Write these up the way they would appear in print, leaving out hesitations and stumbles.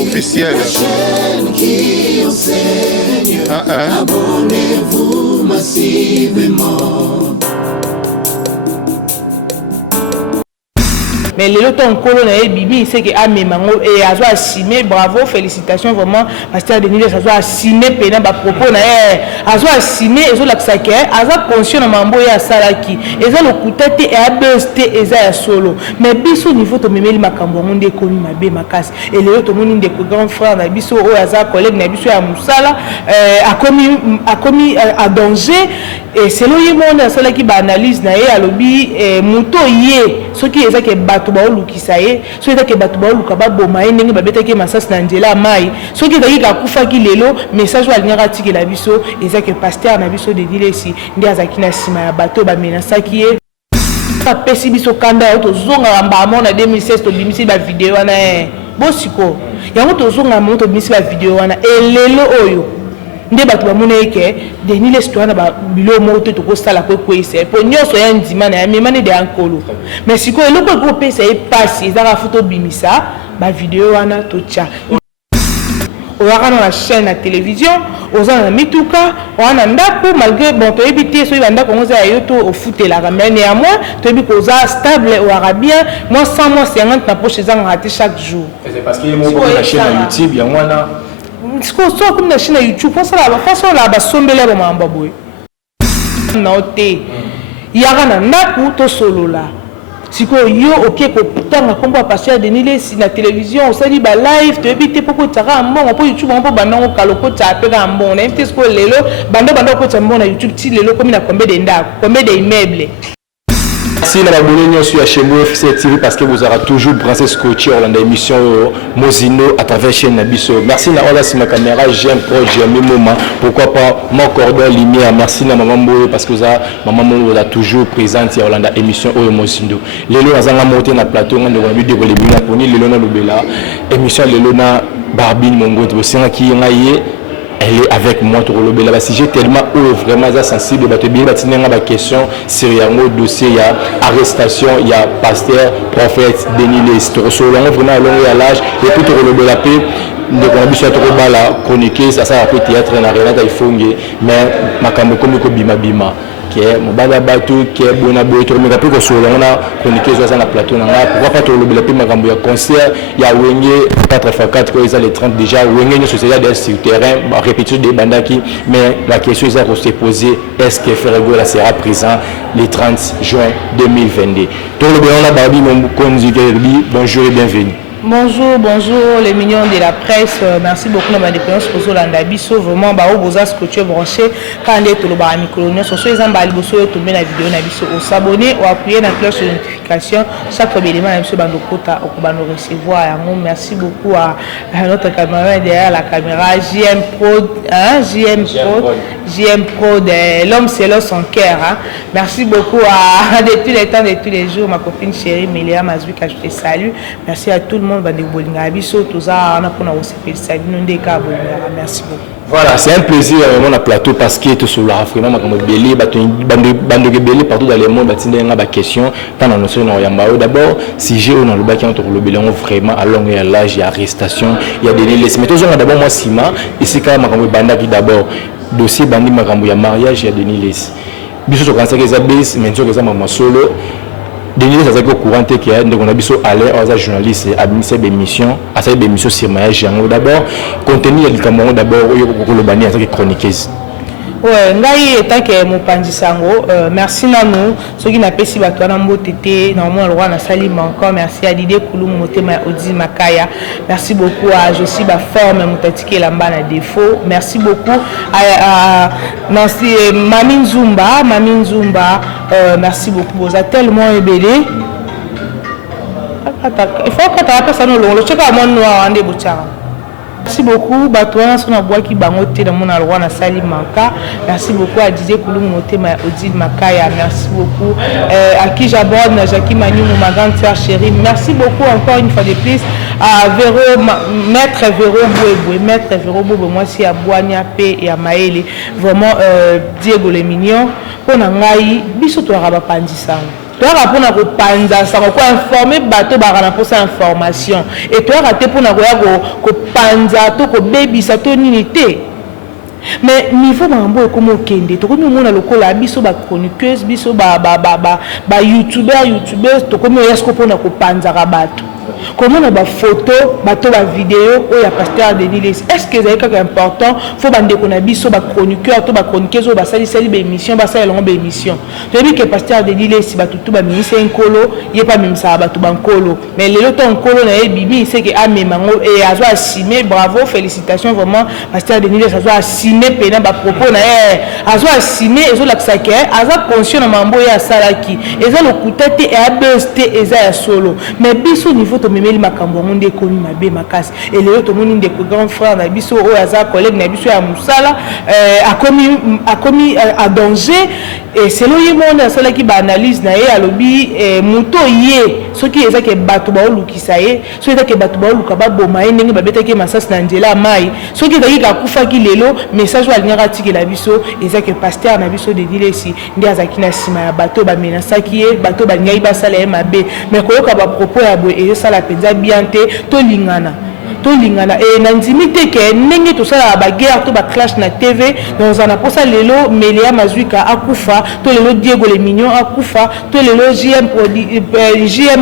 Officiel. La chaîne qui enseigne. Abonnez-vous massivement. Mais les autres en colonne et Bibi, c'est que Amémango et Azo a signé, bravo, félicitations vraiment, Pasteur Denis, Azo a signé, Pena, propos, Azo a signé, Azo l'axaké, Azo conscient à Mambo et à Salaki, Azo le coutete et à Besté et à Solo. Mais Bisso niveau de Mémel Makambo, on est connu, ma bé, ma casse, et les autres, mon des grands frères, Nabiso, Aza, collègue, Nabiso, à Moussala, a commis à danger, et c'est le monde à Salaki, analyse, Naé, à lobby, Mouto, Yé, ce qui est ça qui est Lukisaye, so eza ke batu ba lukaba boma ndenge babeta ke masasi na nzela mai so ki daki ka kufa ki lelo message wa linyaka tiki la biso eza ke pasteur na biso de dilesi ndi azaki na sima ya bato ba menasaki ye pa pesi biso kanda yo to zonga mbamo na 2016 to bimisi ba video wana bosiko yango to zonga mbamo to bimisi ba video wana elelo oyo nde bato bamona ke Denis l'histoire ba bilo moto to ko sala ko kwese po nyoso ya ndima na memane de ankolo mais siko eloko ko pesa e passe ezaka photo bimisa ba video wana to tcha oya na chaîne na télévision oza na mituka wana ndako malgré bon to ebité so ibanda ko ngoza yo to ofutela mais néanmoins to ebi ko za stable au arabien moi 100 moi 50 na poche za ngati chaque jour c'est parce que mo ko na chaîne YouTube ya wana sikoso comme na chaîne YouTube façon la ba sombele ba mamba boy noté yaka na ndaku to solola siko yo oké ko tanga kombo passer Denis Lesi na télévision osali ba live to ebité poko tsaka mbongo po YouTube mpo banango kaloko tsa peka mbongo na mte siko lelo bando ko tsa mbongo na YouTube ti lelo comme na combien de ndako combien de immeubles. Merci la abonné sur HMO FC TV parce que vous aurez toujours brassé scotché dans l'émission Mozino à travers chaîne Nabiso. Merci na Ola si ma caméra j'aime proche j'aime moment pourquoi pas mon cordon lumière. Merci na maman Mboyo parce que maman Mboyo est toujours présente dans l'émission Mozino. Lelo azanga monter na plateau on a vu de les bina poni lelo na lobela émission lelo na Barbine Mongo to senga ki ngaye. Elle est avec moi pour le bel si j'ai tellement vraiment sensible bah bien bâtiment la question sur un dossier il y a arrestation il y a pasteur prophète Denis Lesi to vraiment long à l'âge et puis pour le bel paix de qu'on a besoin trop bala chroniquer ça peut théâtre na Renata Ifonge mais makambo comme ko bima qui est mobala bateau qui est bona boy to me rappelle que sur on a chroniquer ça na plateau na pourquoi pas to le bel paix makambo ya concert il y a Wenge 4x4 que ils les 30 déjà Wenge une société de sur terrain répétition des bandaki mais la question est à se poser est-ce que Ferregola sera présent le 30 juin 2022 tout le bien on a Barbie mon conduit bonjour et bienvenue. Bonjour, bonjour les mignons de la presse. Merci beaucoup de ma dépendance pour Zolanda Bisso. Vraiment, vous avez scotché branché. Quand on est tout le bar micro, sur ce ils ont besoin de la vidéo Nabisso, au s'abonner ou appuyer la cloche de notification. Chaque fois élément M. Bandokota au Kubano recevoir. Merci beaucoup à notre caméraman derrière la caméra JM Pro, JM Pro, l'homme c'est là son cœur. Merci beaucoup à depuis les temps de tous les jours ma copine chérie Mélia Mazui que je te salue. Merci à tout le monde. Merci beaucoup. Voilà, c'est un plaisir vraiment à plateau parce que tout sur la vraiment comme belé bande belé partout dans le monde batinde nga question tant dans notion na yambao d'abord si j'ai on le bac entre le belé vraiment à long et à l'âge il y a arrestation il y a des laisses mais toujours d'abord moi Sima ici quand makambo banda qui d'abord dossier bandi makambo ya mariage il y a Denis Lesi biso to kansa que ça baisse mais que ça maman solo Denis Lesi au courant que on a biso aller aux journalistes administrer des missions à ça des missions sur mariage d'abord contenu il Cameroun d'abord le bani à ça chroniqueuse. Ouais, ngai étant que mon pandisango merci nanou ceux qui n'a pas si bato na mbotete normalement le roi na salima encore merci à Didier Koulou motema Odi Makaya merci beaucoup à Josi ba forme mutatike lamba na défaut merci beaucoup à Nancy Mami Nzumba merci beaucoup vous êtes tellement ébélé il faut que tu aies personne le check à mon noir en débouchard. Merci beaucoup Batouana son abois qui bangote dans mon alroi na sali manka. Merci beaucoup à Didier Koulou motema Odi Makaya. Merci beaucoup à qui j'aborde Jackie Manu ma grande sœur chérie. Merci beaucoup encore une fois de plus à Maître Véro Bobo moi si à Boania P et à Maëlé. Vraiment Diego le mignon pour nangai biso to raba pandisango. tu as rapport na kopanza ça ko informer bato ba na pour sa information et tu as raté pour na ko panza to ko baby ça to ninité mais niveau mambo comme okende to komi mona lokola biso ba chroniqueuse biso ba youtubeur to komi yasko pour na kopanza ka bato comment on a photo bato ba vidéo ou ya pasteur Denis Lesi est-ce que c'est quelque important faut bande ko na biso ba chroniqueur to ba chroniqueuse ba sali ba émission ba sali longue émission to bi que pasteur Denis Lesi ba tout ba ministre nkolo yé pas même ça ba tout ba nkolo mais le temps nkolo na e bibi c'est que a memango et azo assumer bravo félicitations vraiment pasteur Denis Lesi azo assumer pena ba propos na azo assumer ezo la ksake azo conscient na mambo ya salaki ezo le kutete et abeste eza ya solo mais biso niveau to memeli makambo ngonde komi mabe makasi et le to moni ndeko grand frère na biso o aza collègue na biso ya musala a commis à danger et selon ye monde sala ki ba analyse na ye alobi muto ye soki eza ke bato ba olukisa ye so eza ke bato ba oluka ba boma ye ndenge babeta ke masasi na nzela mai soki eza ka kufa ki lelo message wa linyaka tiki la biso eza ke pasteur na biso Denis Lesi ndi azaki na sima ya bato ba menasaki ye bato ba nyai ba sala ye mabe mais koyoka ba propos ya bo e sala penza bien te to lingana et n'intimité que n'engue tout ça la bagarre tout ba clash na TV dans un aposa lelo Melia Mazuika akufa to lelo Diego les mignons akufa to lelo JM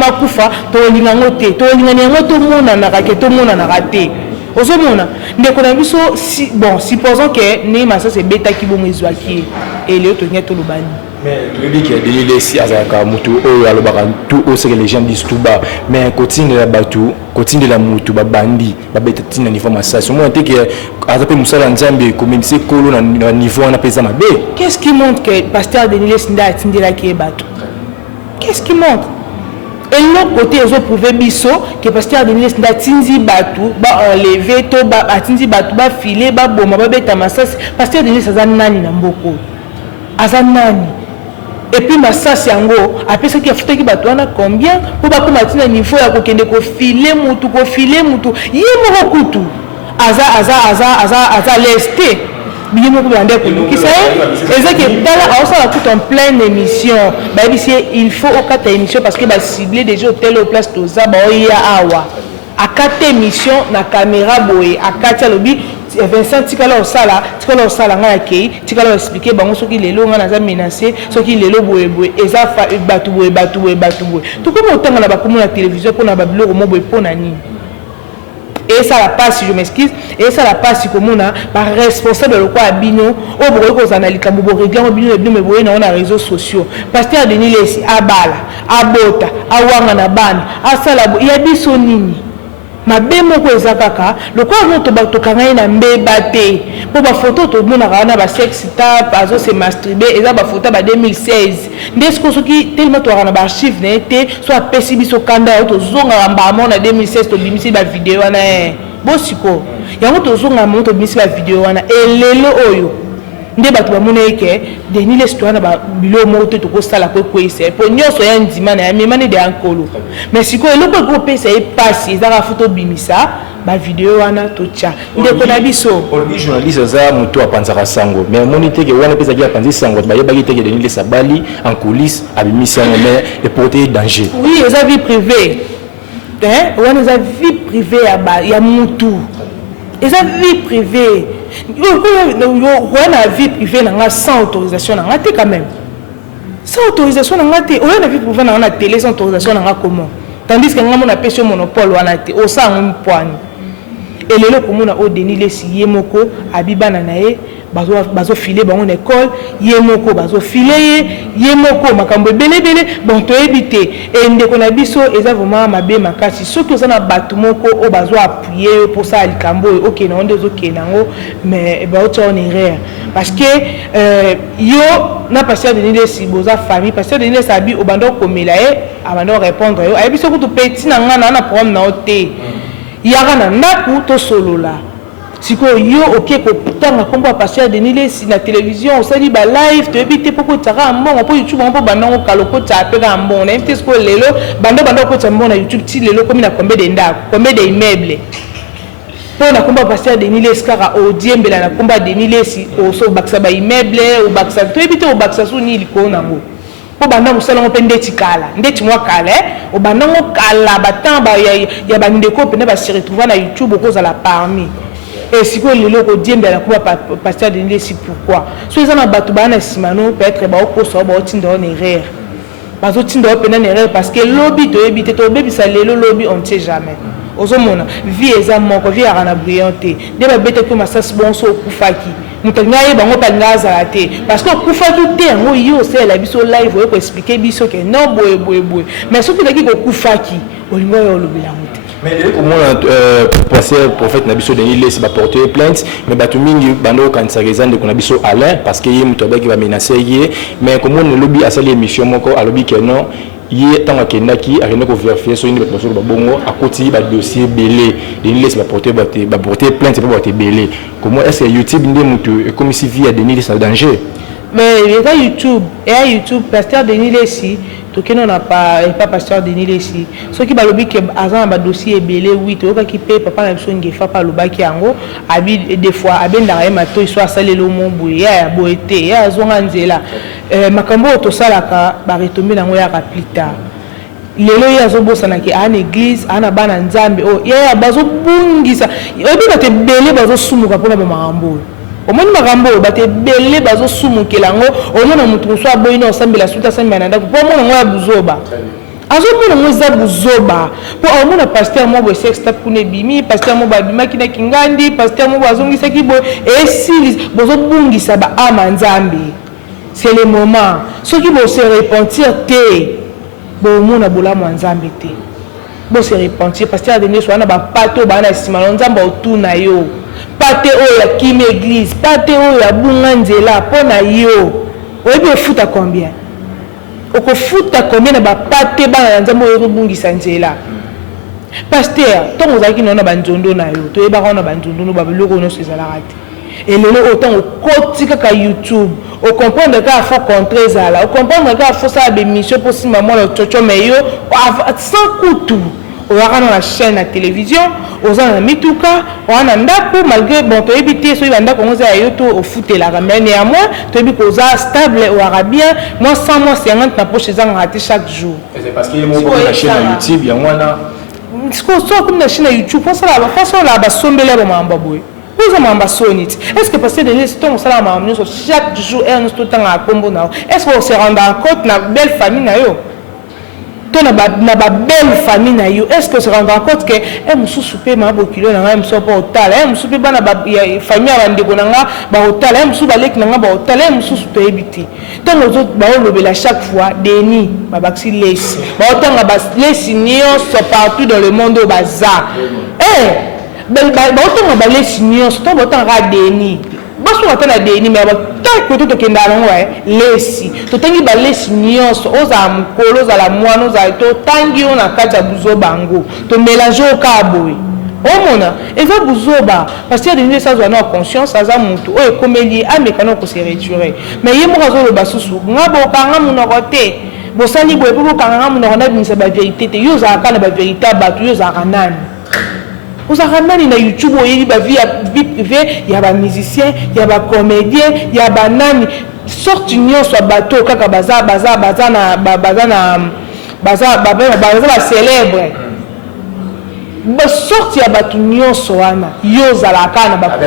akufa to lingango te to lingango to mona na raketo mona na raté ozomona ndeko na biso si bon supposons que Neymar ça c'est bêta qui bon ezwaki et le to nyeto lubani. Mais le dit qu'il y a Denis Lesi azaka mutu o alobaka tout o c'est que les gens disent tout bas mais continue la batu continue la mutu ba bandi ba beta na niveau massage moi te que azape musala nzambe communiquer kolo na niveau on appelle ça mabe. Qu'est-ce qui montre que pasteur Denis Lesi nda atindela ki batu? Qu'est-ce qui montre? Et l'autre côté ils ont prouvé biso que pasteur Denis Lesi nda tinzi batu ba enlever to ba atinzi batu ba filer ba boma ba beta massage pasteur Denis Lesi azanani na mboko azanani. Et puis massage yango après ça qui a foutu ki bato wana combien pour ba kuma tina niveau ya kokende ko filer mutu yemo kutu aza lesté biyemo ko bande ko ki ça ezaki dala a ça tout en pleine émission ba il faut au 4 émission parce que ba cibler déjà hôtel au place toza ba oya awa à 4 émission na caméra boye à 4 lobby Vincent tikala osala nga akei tikala expliquer bango soki lelo nga naza menacé soki lelo boye eza fa batu boye to comme autant na ba komo na télévision pour na ba biloko mo boye pona ni et ça la passe je m'excuse et ça la passe comme na ba responsable le quoi bino o boye ko zanalika bo régler bino me boye na on réseaux sociaux pasteur Denis Lesi abala abota awanga na bana asala il y a biso nini mabe moko ezakaka lokwa no to bato kanga na mbeba te po ba photo to mona kana ba sex tap azo se masturber eza ba photo ba 2016 ndesko soki tellement to kana ba archive na te so apesi biso kanda to zonga ba mona 2016 to bimisi ba video wana bosiko yango to zonga mo to bimisi ba video wana elelo oyo nde bato ba mona eke Denis Lesi to na ba bilo mo to ko sala ko ese po nyoso ya ndima na ya memane de ankolo mais siko eloko ko pesa e passe ezaka photo bimisa ba video wana to cha nde ko na biso on journaliste za mutu apanzaka sango mais monite ke wana pesa ki apanzi sango ba yeba ki te ke Denis Lesi abali en coulisses abimisa mais et porter danger oui eza vie privée wana eza vie privée ya mutu eza vie privée la vie privée sans autorisation quand même sans autorisation la vie privée na télé sans autorisation comment tandis que on a pêché monopole wana te au sang poigne et lelo komona o Denis Lesi yemoko abibana na ye bazo filer bango na école yemoko bazo filer yemoko makambo belé bon to éviter et ndeko na biso eza vraiment mabe makasi soki ozana bato moko o bazo appuyer pour ça likambo OK na onde zo kenango mais ba auto en erreur parce que yo na pasteur Denis Lesi boza famille pasteur Denis Lesi abi o bando komela e abando répondre yo abi soki to petit na ngana na problème na oté yaka na ndaku to solola siko yo OK ko tanga kombo pasteur Denis Lesi na télévision osali ba live to ebite poko tsaka mbongo po YouTube mpo banango kaloko tsapeka mbongo na invité siko lelo bando ko tsambongo na YouTube ti lelo komi na combien de ndako combien de immeubles po na kombo pasteur Denis Lesi kaka odiembela na kombo Denis Lesi oso baksa ba immeuble ou baksa to ebite o baksa so ni liko nango po banda musala ngo pende tikala ndeti mwa kala o banda ngo kala batamba ya bandeko pende ba se retrouver na YouTube ko za la parmi et si ko lelo ko diembe la ko pasteur de Nilesi pourquoi so ezana batu bana simano peut-être ba ko so ba otinda on erreur bazo tinda on pende erreur parce que lobby to ebité to bebisa lelo lobby on ne sait jamais ozomona vie eza moko vie arana brillante de ba bete ko masas bonso okufaki mutanga ye bango pangaza raté parce que okufaki te ngo yo c'est la biso live ko expliquer biso que non boye mais ce qui daki ko kufaki olingo yo lobela muté mais comment passer prophète Nabiso Denilé c'est pas porter plainte mais batu mingi bando kanisa rezande ko Nabiso Alain parce que yé mutoba qui va menacer yé mais comment le lobby a sali émission moko a lobby que non yé tant akendaki arena ko vérifier so indi bato ba bongo akoti ba dossier belé Denilé c'est pas porter plainte c'est pas porter belé comment est-ce que YouTube ndé mutu comme si via Denilé c'est danger mais il y a YouTube pasteur Denilé si tokeno na pas pasteur Denilé ce qui balobi que azan ba dossier belé 8 oka ki pe papa na biso ngefa pa lobaki yango abi des fois abenda ya mato soit salelo mombo ya boete ya zonga nzela makambo to salaka ba retomber nango ya plus lelo ya zobosana ki ana église ana bana nzambe o ya bazo bungisa obi ba te belé bazo sumuka pona ba makambo omoni makambo bate belé bazo sumukela ngo omona mutu so aboyina osambela suta sambela ndako po omona ngo ya buzoba azomona ngo za buzoba po omona pasteur mo bo sex tap kune bimi pasteur mo ba bima kina kingandi pasteur mo bazongisa ki bo esili bozo bungisa ba ama nzambe c'est le moment ceux qui vont se repentir te bo omona bola mo nzambe te bo se repentir pasteur de neso ana ba pato ba na simalo nzambe otuna yo pate oya kim église pate oya bunga nzela pona yo oyebi futa combien oko futa combien na ba pate ba nzambo yo bungisa nzela pasteur tongo zaki nona banzondo na yo to yeba kona banzondo no ba biloko no sezala rate et lelo autant kotika ka YouTube o comprendre ka faut contrer zala o comprendre ka faut ça be mission pour si maman le chocho meyo sans coutu on va dans la chaîne à télévision aux en mituka on a ndako malgré bon to éviter so ibanda ko ngoza yoto au foot la mais néanmoins to bi ko za stable au arabien moi 100 mois 50 na poche za rater chaque jour c'est parce que mon la chaîne YouTube ya mwana ce qu'on sort comme la chaîne YouTube pour ça la façon là ba sombele ba mamba boy vous mamba sonite est-ce que passer de l'instant ça la mamba chaque jour et un tout temps à combo na est-ce qu'on se rend compte na belle famille na yo na ba belle famille na yo est-ce que se rend compte que musu souper ma bokilo na nga musu pa hotel musu pe bana ba famille ya ndeko na nga ba hotel musu ba lek na nga ba hotel musu to ebiti tongo zo ba lobela chaque fois deni ba baxi les ba otanga ba les nions partout dans le monde au bazar ba otanga ba les nions to ba otanga deni baso atana deni mais ba ko to kenda ngo lesi to tangi ba lesi nyonso oza mukolo za la mwana oza to tangi ona kaja buzoba ngo to mélanger ka boy omona eva buzoba parce que de ça zo na conscience aza mutu o ekomeli amekano ko se retirer mais yemo kazo lo basusu ngabo kanga munoko te bosani boye po kanga munoko na bimisa ba vérité te yo za kana ba vérité ba tu yo za kanani ozakanani na YouTube oyebi ba vie privée ya ba musicien ya ba comédien ya ba nani sorti nyonso bato kaka baza ba célèbre ba sorti ya bato nyonso wana yo zala kana ba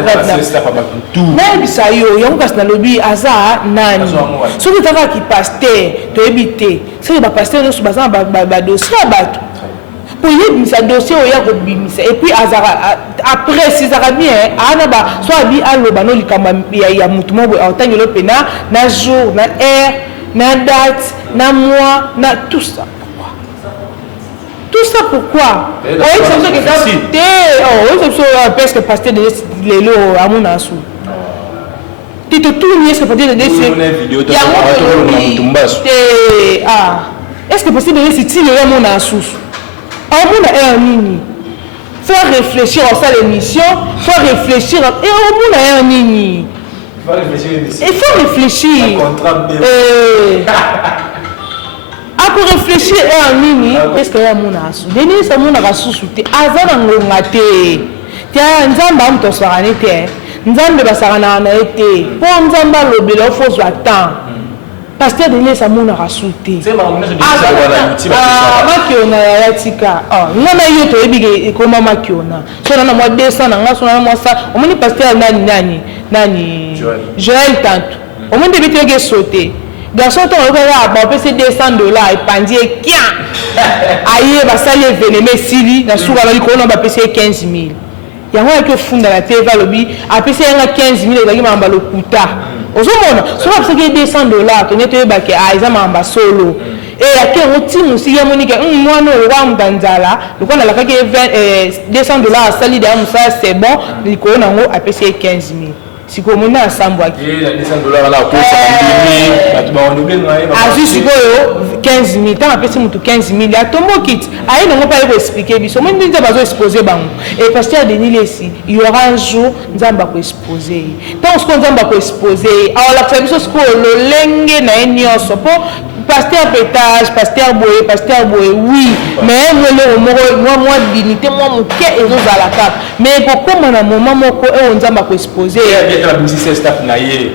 na bisa yo yango kasi na lobi aza nani soki taka ki pasteur to ebite soki ba pasteur nyonso baza ba dossier bato pour y sa dossier au ya kobimisa et puis après si ça va bien ana ba soit bi allo bano likamba ya mutu mo autant pena na jour na heure na date na mois na tout ça pourquoi oh c'est ça que c'est parce que pasteur de lelo amuna sou tu te tournes ce pasteur de dessus est-ce que pasteur de dessus ti le amuna sou on nini faut réfléchir à ça l'émission faut réfléchir et on nini il faut réfléchir après réfléchir et nini est-ce que y a mon asu deni ça mon rasusu te azana ngonga te tia nzamba mto sarane te nzambe basarana na ete po nzamba lobela faut zo attendre Pasteur Denis ça mon rasouté. C'est maman je dis ça voilà ultime. Makiona ya tika. Ngana yoto ebige ekoma makiona. So na moi 200 na ngaso na moi ça. Omoni pasteur nani Joël Tantou. Omoni debite ke sauter. Garçon ton regarde ba pese $200 et pandie kia. Aye ba sali événement sili na suka ba ko na ba pese 15,000. Yango ke funda la TV lobi a pese nga 15,000 ezaki mamba lokuta. Ozomona so ba pese $200 to neto ba ke aiza mamba solo. Et ake oti musiki monique mwana wa mbanzala lokona la kake $200 sali de musa c'est bon liko nango a pese 15,000. Si comme on a sambwaki $200 là pour ça juste 15,000 tant après mutu 15,000 ya tombo kit ayi non pas expliquer biso moi ndio bazo exposer bango et pasteur Denis Lesi il y aura un jour nzamba ko exposer tant ce qu'on nzamba ko exposer alors la fait biso ko lo lenge na enyoso po pasteur pétage pasteur boye oui mais moi dignité moi mon cœur et aux à la table mais pourquoi mon moment moko e nzamba ko exposer la musique staff na ye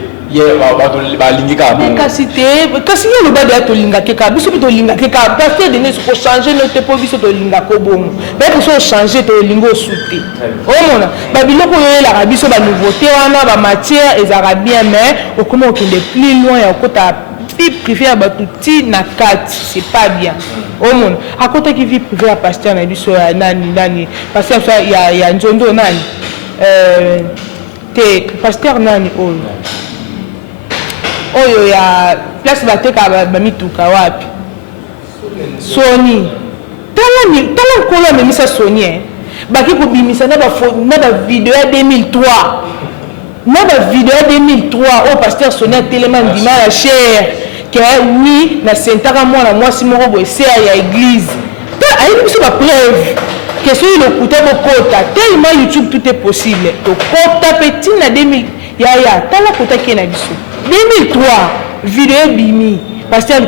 ba lingika bon kasi le ba de to linga ke ka biso to linga ke ka pasteur Denis ko changer notre po biso to linga ko bon mais pour so changer to lingo souté o mona ba biloko yo la biso ba nouveauté wana ba matière et arabien mais au comment on est plus loin ya kota vie privée à batuti na kat c'est pas bien au monde à côté qui vie privée à pasteur na biso nani pasteur il y a njondo nani te pasteur nani oyo ya place bateka ba mituka wapi Sony tala kolo memisa Sony baki ko bimisa na ba vidéo ya 2003 na ba vidéo 2003 au pasteur Sonia Teleman dima la chair que oui na sentaka moi si moko boye c'est à église ta ayi biso ba preuve que sur le côté bokota tellement YouTube tout est possible to kota petit na 2000 ya tala kota ki na biso 2003 vidéo bimi pasteur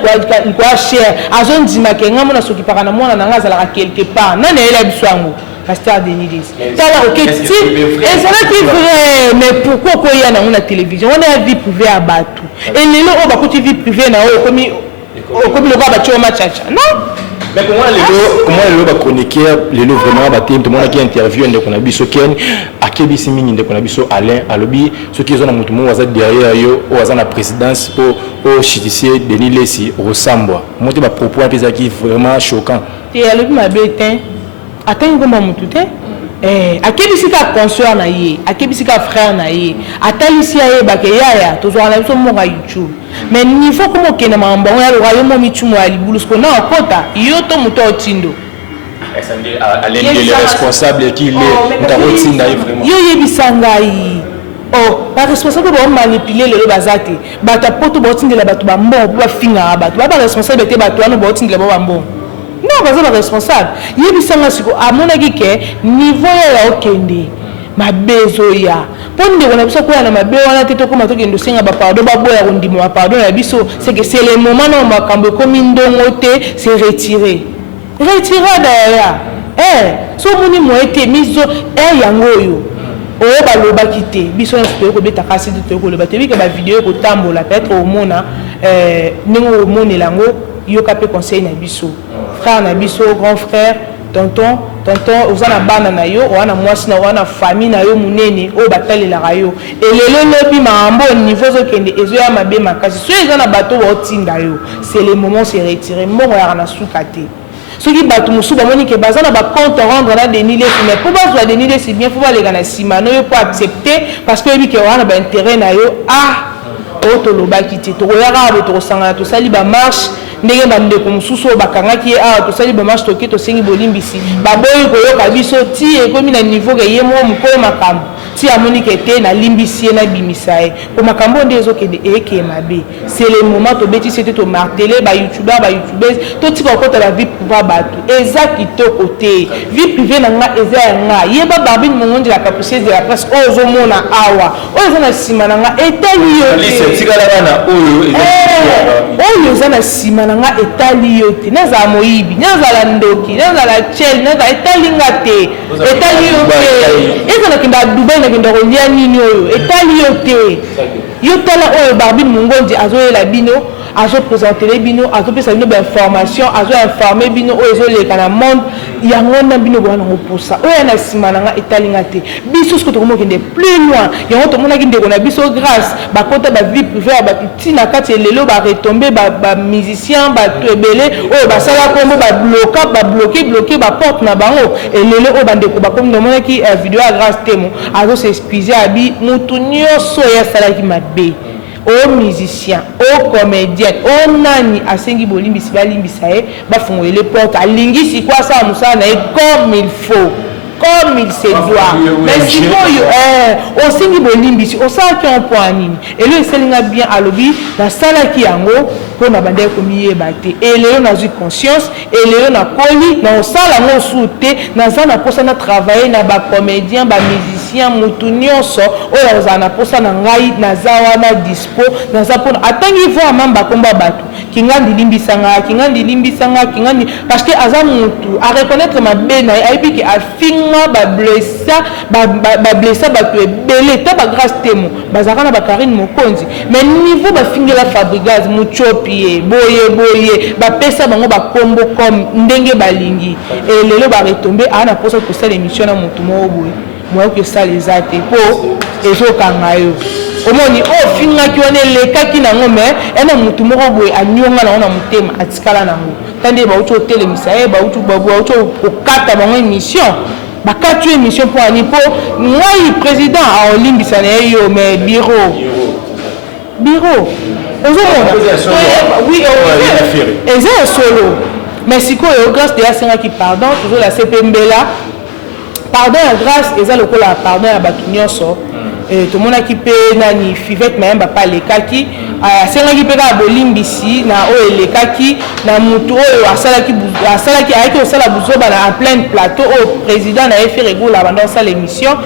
quoi cher azon dima ke ngamo na soki para na mwana na ngaza la quelque part na na ela biso ango pasteur Denis Lesi. T'as ok, et c'est là qui vrai, mais pourquoi il y a dans la télévision? On a une vie privée à Batou. Et les gens ont beaucoup de vie privée dans comme le gars battu au match. Non? Mais comment les gens chroniquer les gens vraiment battu tout le monde qui interview et qu'on a biso Ken à Kebisi Mini qu'on a biso Alain à lobby ceux qui ont un mouton au derrière yo au hasard la présidence pour au chitissier Denis Lesi ressemble. Moi tu vas proposer des qui vraiment choquant. Et à lobby ma bétain attends comment mutu akebisi ka consort na ye akebisi ka frère na ye atalisi ye ba ke yaya to zo ala biso mo ga YouTube mais niveau comme okena mambo ya royaume mo michumo ya libulus ko na okota yo to muto otindo SND à les responsables qui les mutarotinda vraiment yo yebisanga yi ba responsable ba manipuler le bazate ba ta poto ba otindela batu ba mbo ba finga batu ba responsable te batu ano ba otindela ba mbo. Non, pas ça responsable. Il y a des gens à mon avis que niveau ya okende ma bezoya. Ponde on a besoin quoi na mabe wana teto ko matoke ndo senga ba pardon ba boya ndimo ba pardon na biso c'est que c'est le moment na makambo comme ndongo te c'est retiré derrière. So moni mo été miso yango yo. Ba loba kité biso na ko beta kasi to ko loba te bi ka ba vidéo ko tambola peut-être au mona ningo au mona lango yo kapé conseil na biso. Frère na biso grand frère tonton oza na bana na yo wana mwasi na wana famille na yo munene o batali la rayo et lelo lobi mambo niveau zo kende ezo ya mabe makasi so eza na bato ba otinda yo c'est le moment c'est retiré mo ya na sukate ce qui bato musu ba moni ke bazana ba compte rendre na Denis Lesi mais pour bazwa Denis Lesi bien faut ba lega na sima no yo pour accepter parce que bi ke wana ba intérêt na yo to loba kiti to yara ba to sanga to sali ba marche ndenge bande ko mususu bakangaki to sali ba marche to kito sengi bolimbisi baboyi ko yoka biso ti e komi na niveau ke yemo mukolo makambo ti amoni ke te na limbisi na bimisae ko makambo ndezo ke de eke mabe c'est le moment to beti c'était to marteler ba youtubeurs to ti ko kota la vie privée batu ezaki to côté vie privée na nga eza yeba babin mongonde la capucise de la presse ozo mona awa ozo na sima na nga etali yo tikala bana oyo eza na sima na nga etali yo te naza moyibi naza ndoki naza chel naza etali nga te etali yo te eza na kinda Dubai na kinda rolia nini oyo etali yo te yo tala oyo Barbine Mongonzi azoyela bino azo présenter les bino azo pesa bino information azo informer bino o ezo leka na monde yango na bino bwana ngoposa oya na simana nga etalinga te biso ce que tokomo kende plus loin yango to mona kinde na biso grâce ba kota ba vie privée ba tina kati lelo ba retomber ba musicien ba tebele o ba sala kombo ba bloquer ba porte na bango et lelo o bande ko ba comme no mona ki vidéo à grâce temo azo s'excuser abi mutu nyonso ya sala ki mabe o musicien o comédien o nani asengi bolimbisi balimbisa e bafungoye les portes alingisi kwa sa musana e comme il faut comme il se doit mais si au singi bolimbisi au sala ki on point nini et le selinga bien alobi la sala ki yango pour na bande ko miyeba te et le na ju conscience et le na koli na sala ngo soute na zana posa na travailler na ba comédien ba musicien mutu nyonso oyo zana posa na ngai na zawa na dispo na zapona atangi vo amamba komba batu kingandi limbisanga kingandi parce que aza mutu a reconnaître ma bena aibi ki afinga ba blessa batu ebele ta ba grâce temo bazaka na ba Karine Mokonzi mais niveau ba fingela Fabrigaz muchopier boye ba pesa bango ba kombo comme ndenge balingi et lelo ba retomber ana posa ko sala émission na mutu mo boye moi que ça les a te po ezokanga yo omoni o finga ki one lekaki nango mais ena mutu moko boye anyonga na ona mutema atikala nango tande ba uto telemisa ba uto okata bango émission bakatu émission pour ani po ngai président a olimbisa na yo mais bureau ozomona oui eza solo mais sikoyo grâce de la senga ki pardon toujours la CPMBela pardon à grâce eza lokola pardon ya batu nyonso tout le monde qui peut nani fivette même pas les kaki senga ki peka bolimbisi na o les kaki na mutu o asala ki aiki osala buzoba na en plein plateau au président na fait réguler pendant ça l'émission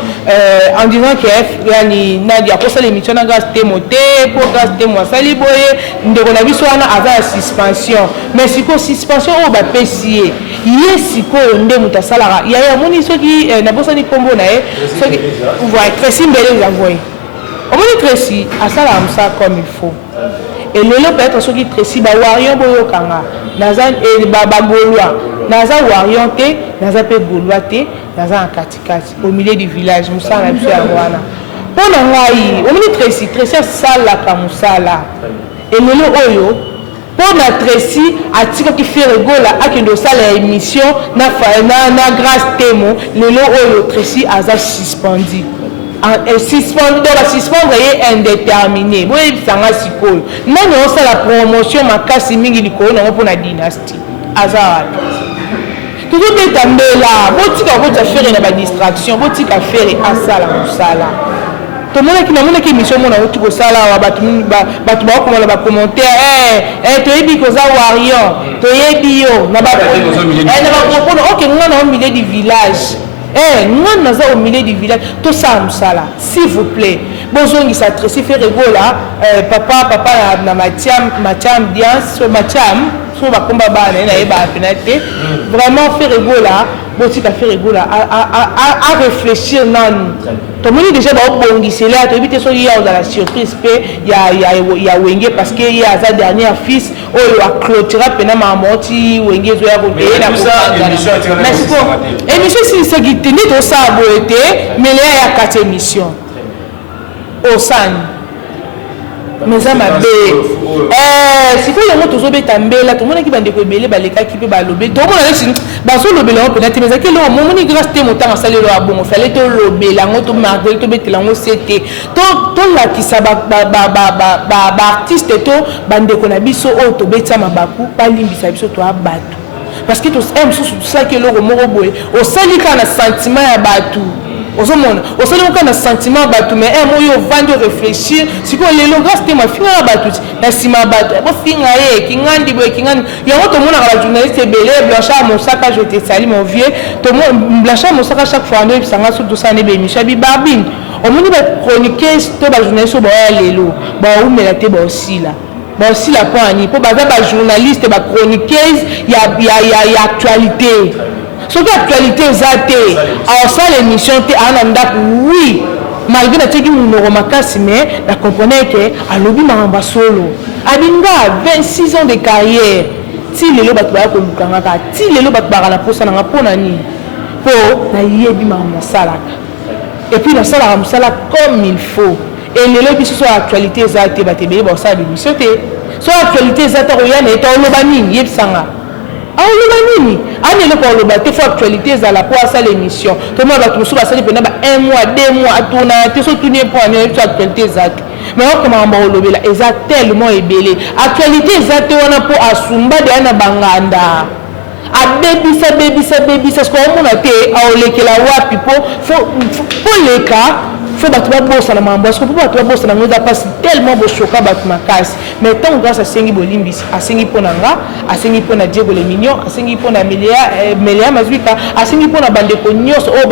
en disant que yani nadi akosa l'émission na grâce témoté pour grâce témoin sali boye ndeko na biso wana ava suspension mais siko suspension o ba pesier yesiko nde mutasala ya moni soki na bosa ni kombo na e soki voit Tracy mbele envoyé au moins Tracy à ça ça comme il faut et le peut-être ceux qui Tracy ba warion boyo kanga naza et baba golois naza warion te naza pe golois te naza en katikati au milieu du village musa na biso ya wana pona ngai au moins Tracy sala ka musala et le oyo pona Tracy atika ki fait rigola akendo sala émission na grâce temo le oyo Tracy aza suspendu suspendre indéterminé boye sanga sikoyo nani osa la promotion makasi mingi likolo na mpona dynastie azara toujours betambela botika ko faire na ba distraction botika faire asala musala to mona ki émission mona otu ko sala wa batu ba ko ba commentaire to yebi ko za warion to yebi yo na ba OK ngana au milieu du village nous sommes au milieu du village, tout ça nous ça là, s'il vous plaît. Bonjour, il s'adresse, fait rigola, papa, na matiam ambiance, sur matiam, sur ma combat vraiment fait rigola, bon si tu as fait rigola, à réfléchir non. Tout le monde déjà dans le bon c'est là, tu évites sur hier dans la surprise, il y a Wenge parce qu'il y a sa dernière fils, oh il a clôturé pendant ma morti, Wenge zoya roté, la merci pour. Émission si c'est qui tenait tout ça à beauté, mais là il y a 4 émissions. Au san. Mais ça m'a bé. Si vous avez toujours bétambé là, tout le monde qui va découvrir les balais qui peut balober. Tout le monde a dit, bah sur le bélan peut-être mais ça que le moment où grâce à mon temps à saler le bon, fallait te le bélan, to marquer, to béter la c'était. Tout là qui ça artiste to bande qu'on a biso au to béta mabaku, pas limbisa biso to abatu. Parce que tout ça que le moro boy, au sali kana sentiment ya batu. Au sein de sentiment batu mais un moyo vendre réfléchir si quoi les longas c'était ma fille à batu la sima batu bon finga kingandi boy kingandi il y a autre monde à la journaliste belé Blanchard Mosaka je te salue mon vieux tout monde Blanchard Mosaka chaque fois on sanga sur tout ça ne be Michabi Barbine au monde ba chroniquer to ba journaliste ba lelo ba ou mais la te ba aussi là ba aussi la point ni pour ba journaliste ba chroniqueuse il y a actualité. Ce que l'actualité est alors ça l'émission est oui malgré que nous mais la comprenez que à l'objet maramba solo abinga 26 ans de carrière ti lelo bato baya kolukanga ka ti lelo bato bakala posa nanga mpona nini po nayebi makambo nasalaka et puis nasalaka mosala comme il faut et lelo biso so actualité eza te bato ebele basala bimission te so actualité eza te koya na eta oloba nini yebisanga oloba nini ani eloko oloba te fo actualité ezala po asala émission tomona bato mosusu basali mpena ba 1 mois 2 mois atona te so tuni mpo ani oyebi so actualité eza te mais okomaka olobela eza tellement ebele actualité eza te wana mpo asumba deya na banganda abebisa siko omona te aolekela wapi po leka faut bato babosana mambo parce que po bato babosana ngo eza mpasi tellement bochoka bato makasi mais ntango grâce asengi bolimbisi asengi mpo na nga asengi mpo na Diego le Mignon asengi mpo na Melia Mazwika asengi mpo na bandeko nyonso oyo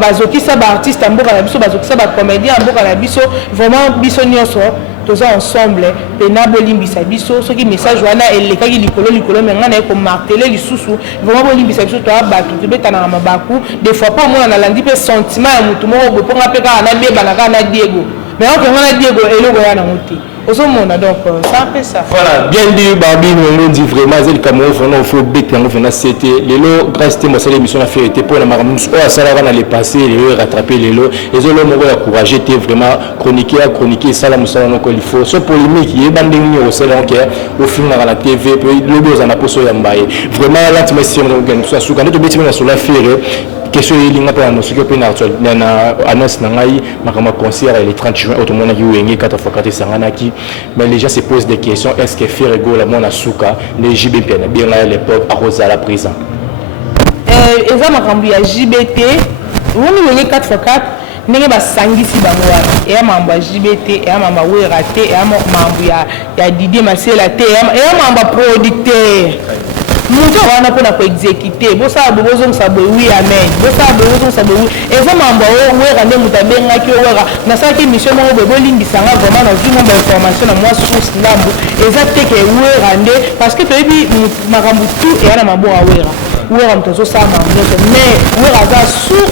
bazokisa baartiste ya mboka na biso bazokisa bacomédien ya mboka na biso vraiment biso nyonso toza ensemble pena bolimbisa biso soki message wana elekaki likolo mais nga na ye komartele lisusu vraiment bolimbisa biso toya bato tobetanaka mabaku des fois mpo omona nalandi mpe sentiment ya motu moko boye mponga mpe kaka nabebana kaka na Diego mais okenga na Diego eloko ya nango te osomona donc ça fait ça voilà bien dit Barbie on dit vraiment c'est Cameroun vraiment faut bec yango vraiment c'était lelo grâce te mosala émission na fait était pour na maramus o asala na le passé lelo rattraper lelo ezolo moko ya courage te vraiment chroniquer sala mosala noko il faut so polémique yeba ndenge ni osala donc au film na la TV pe lobo za na poso ya mbaye vraiment là tu me si on gagne ça suka ndeto beti na sola faire question elinga pa na soki pe na annonce na ngai makama concert le 30 juin automona ki wenge 4x4 sanganaki mais les gens se posent des questions est-ce que faire ego la mona suka les JBP na bien à l'époque à Rosa la prison eza makambo ya JBT woni wenge 4x4 ndenge basangisi bango wana eya mambo ya JBT eya mambo ya wera te eya mambo ya Didier Masela te eya mambo ya producteur muto wana pona ko exécuter bosala bozongisa boye oui amen bosala bozongisa boye oui eza mambo wera nde muta bengaki wera nasalaki mission moko boye bolingisanga vraiment nazwi mambo ya information na moi source ndambo eza teke wera nde parce que toyebi makambo tu eya na maboko ya wera mutu azosala mambo nyonso mais wera aza sous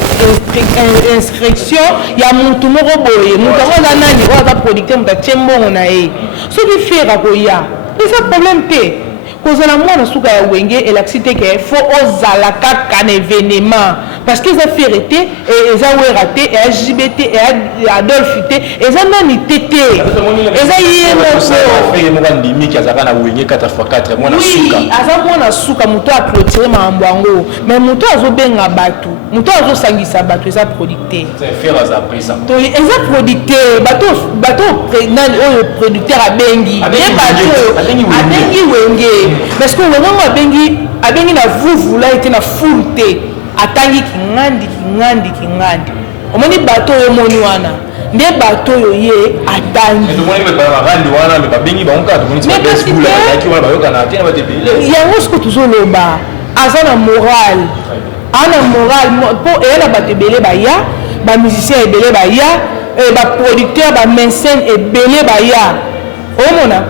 inscription ya mutu moko boye mutu yango aza nani oyo aza producteur mutu atie mbongo na ye soki fera koya eza problème te kozala mwana suka ya wenge elakisi te ke fo ozala kaka na événement parce que eza fere te eza wera te eya JBT eya Adolphe te eza nani te eza ye moko azaka na wenge 4x4 mwana suka aza mwana suka moto aclôturer makambo yango mais moto azobenga bato moto azosangisa bato eza producteur eza producteur bato oyo producteur abengi abengi wenge parce que wenge abengi na vuvula ete na fulu te atangi kingandi omoni bato oyo moni wana nde bato oyo ye atangi yango siko tozoloba aza na moral mpo eya na bato ebele baya bamusicien ebele baya baproducteur bamencene ebele baya omona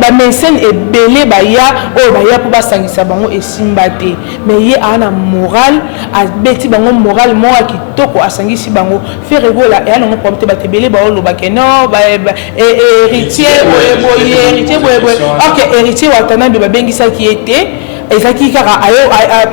bamencene ebele baya oyo baya mpo basangisa bango esimba te mais ye aa na moral abeti bango moral moko ya kitoko asangisi bango faire egola eya nango problème te bato ebele baolobake non héritier boyeboye ok héritier watanabe babengisaki ye te ezaki kaka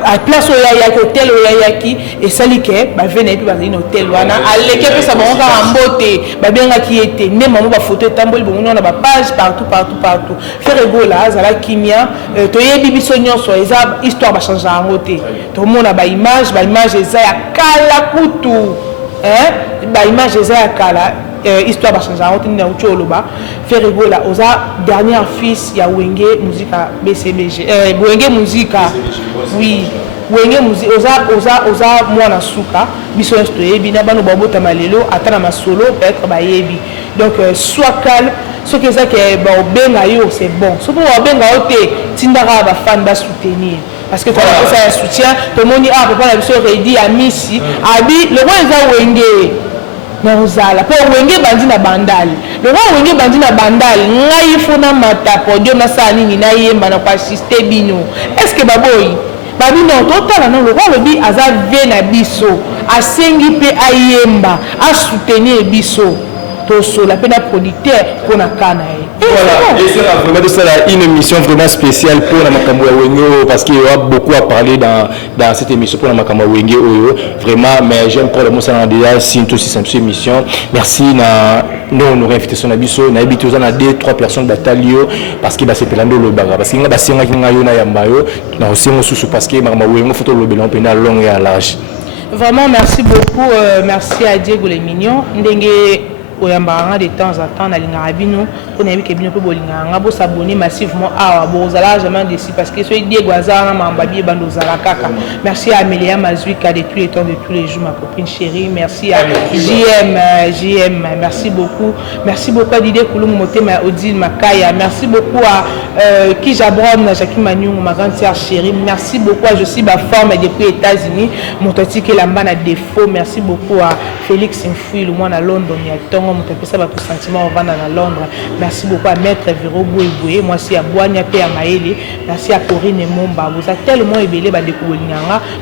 a place oyo ayaki hotel oyo ayaki esali ke bave na ye mpe bazali na hotel wana aleki apesa bango kaka mbote babengaki ye te nde mamo bafoto etamboli bongo wana bapage partout faire egola azala kimia toyebi biso nyonso eza histoire bachange yango te tomona baimage eza ya kala kutu baimage eza ya kala histoire bachange yango te nde nauti oloba faire egola oza dernier fils ya wenge muzika BCBG wenge muzika oui wenge muzika oza mwana suka biso nyonso toyebi na bano babotama lelo ata na masolo peut-être bayebi donc sois calme soki eza ke baobenga yo c'est bon soki baobenga yo te tindaka bafane basoutenir parce que toza ya soutien tomoni papa na biso redi ya misi abi loko eza wenge naozala po wenge bandi na bandali loko wenge bandi na bandali ngai fona mata podium nasala nini nayemba na koasiste bino est ce que baboyi babino totala na loko alobi aza ve na biso asengi mpe ayemba asoutenir biso tosola mpe na producteur mpo na kana ye Voilà, et c'est vraiment ça une émission vraiment spéciale pour la Makambo Wengo parce qu'il y aura beaucoup à parler dans cette émission pour la Makambo Wengo. Vraiment, mais j'aime pour le mot ça déjà c'est aussi cette émission. Merci nous on aurait invité son abisso, on a habité aux 2-3 personnes d'atalio parce que c'est pelando le baga parce qu'il y a des senga qui n'a yona yambayo, na aussi on sous parce que Makambo Wengo photo le belon pena long et à large. Vraiment merci beaucoup, merci à Diego les mignons. Ndenge oyambanga de temps en temps na lingara bino on a vu que bino pe bolinganga bo s'abonner massivement à bozala jamais déçu parce que soy Diego azana mambabi bando zala kaka. Merci à Amélia Mazuika de tous les temps de tous les jours ma copine chérie, merci à JM, merci beaucoup à Didier Koulou Motema Odile Makaya, merci beaucoup à Kijabron Jackie Magnon ma grande sœur chérie, merci beaucoup à Josie Baforme depuis États-Unis mon tati que lamba na défaut, merci beaucoup à Félix Infoui le mois à Londres il y a temps ça va tout sentiment on va dans Londres. Merci beaucoup à Maître Véro Bouéboué, moi aussi à Boania P à Maëlé, merci à Corinne et Momba. Vous avez tellement ébélé bah découvrir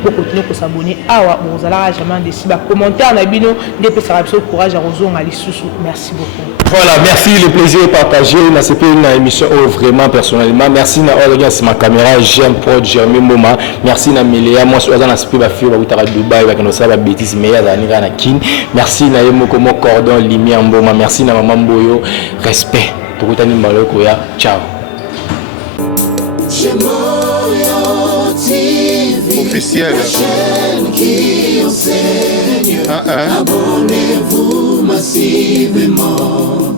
pour continuer pour s'abonner. Ah ouais, vous allez jamais décider bah commenter en abino des petits rapports courage à Roson à l'issoussou. Merci beaucoup. Voilà, merci, le plaisir est partagé. C'est une émission vraiment personnellement. Merci na Olga, c'est ma caméra, j'aime pour Jeremy Moma. Merci na Miléa, moi je suis dans l'aspect de fille à Dubaï, avec nos sables bêtises meilleures à na Kin. Merci na Yemoko Cordon Limi Mboma. Merci na Maman Boyo. Respect pour Tani Malokoya. Ciao. Officiel. La chaîne qui enseigne. Abonnez-vous massivement.